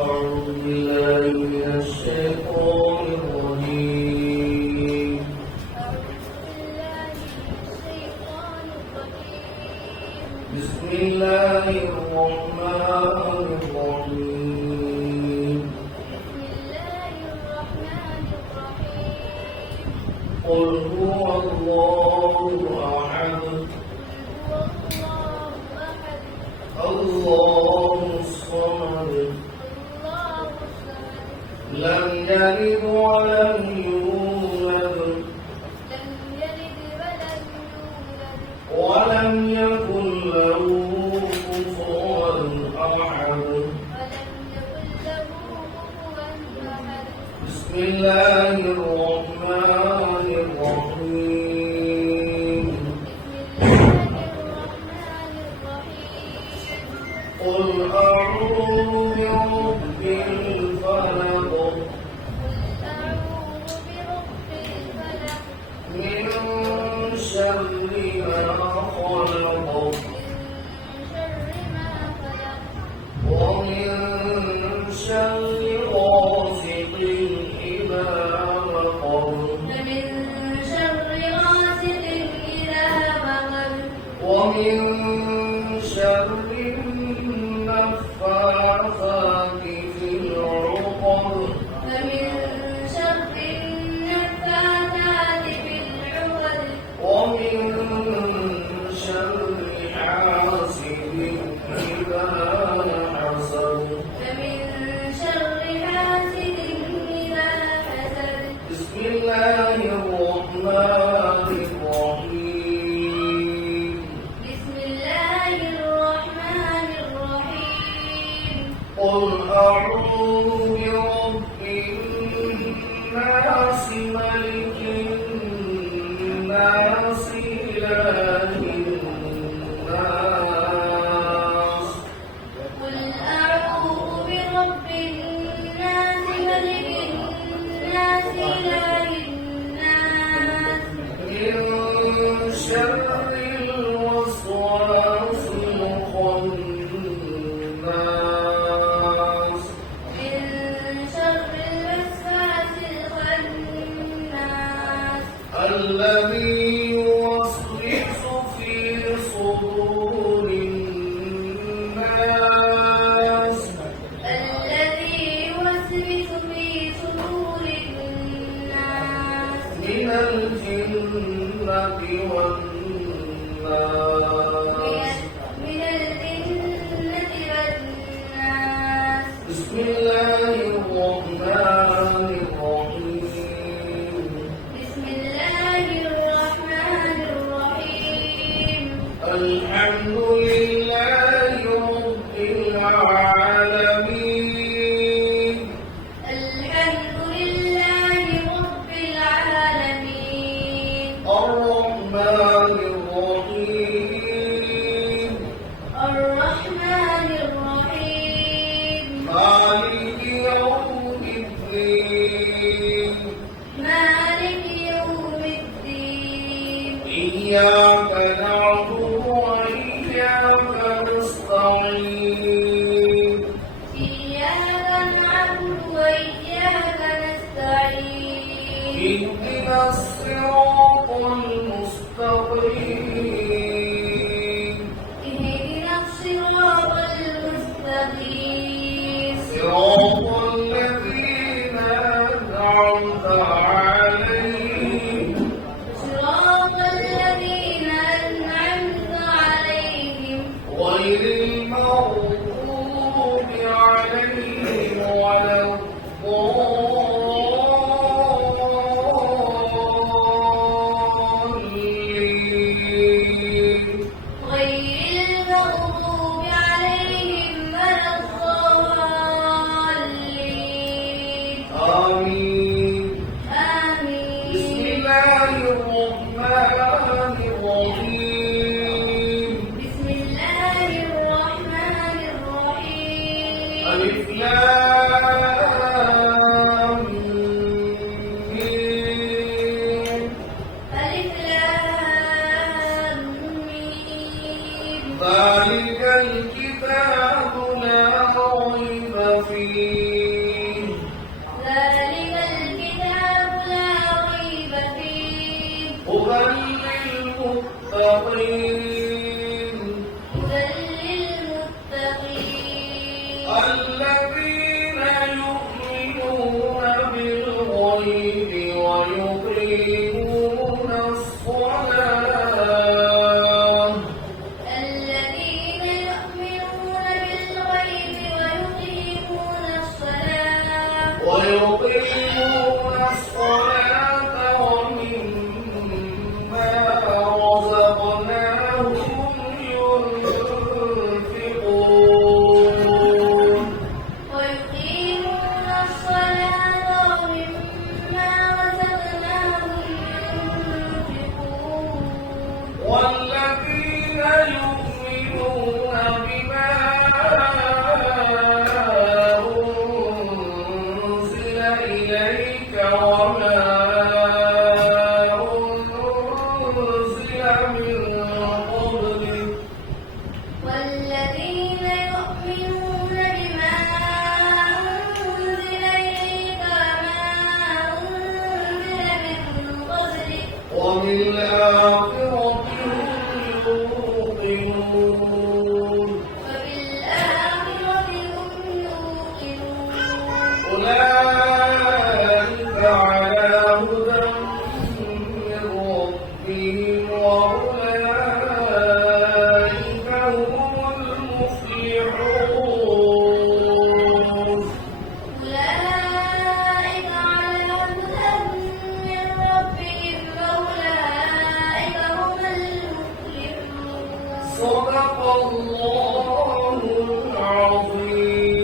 أعوذ بالله من الشيطان الرجيم. بسم الله الرحمن الرحيم. قل هو الله أحد الله الصمد لم يلد ولم يولد ولم يكن له كفوا أحد. بسم الله الرحمن الرحيم. قل أعوذ برب الفلق من شر ما خلق ومن شر غاسق إذا وقب ومن شر النفاثات في العقد ومن شر حاسد إذا حسد. بسم الله الرحمن الرحيم. قل أعوذ برب الناس ملك الناس إله الناس. قل أعوذ برب الناس ملك الناس إله الناس من شر الوسواس الخناس من شر الوسواس الخناس الذي يوسوس في صدور الناس الذي يوسوس في صدور الناس من الجنة والناس. من الجنة والناس. بسم الله الرحمن الرحيم. بسم الله الرحمن الرحيم. الحمد لله رب العالمين. الحمد لله رب العالمين. الرحمن الرحيم. الرحمن الرحيم. مالك يوم الدين. مالك يوم الدين. إياك نعبد وإياك نستعين. إياك نعبد وإياك نستعين. اهدنا الصراط المستقيم. اهدنا الصراط المستقيم. صراط الذين أنعمت عليهم صراط الذين أنعمت عليهم غير المغضوب عليهم ولا الضالين. غير المغضوب عليهم ولا الضالين. آمين. بسم آمين. الله الرحمن الرحيم. بسم الله الرحمن الرحيم. ألف لام ميم. ألف لام ميم. ذلك الكتاب لا ريب فيه الذين يؤمنون بالغيب ويقيمون الصلاة الذين يؤمنون بالغيب ويقيمون الصلاة ومما رزقناهم ينفقون ويقيمون الصلاة ومما رزقناهم ينفقون والذين يؤمنون بما أنزل إليك وما أنزل من قبلك والذين يؤمنون بما أنزل إليك وما أنزل من قبلك وبالآخرة هم يوقنون وبالآخرة هم يوقنون أولئك على هدى من ربهم وأولئك هم المفلحون أولئك على هدى من ربهم وأولئك هم المفلحون صدق الله العظيم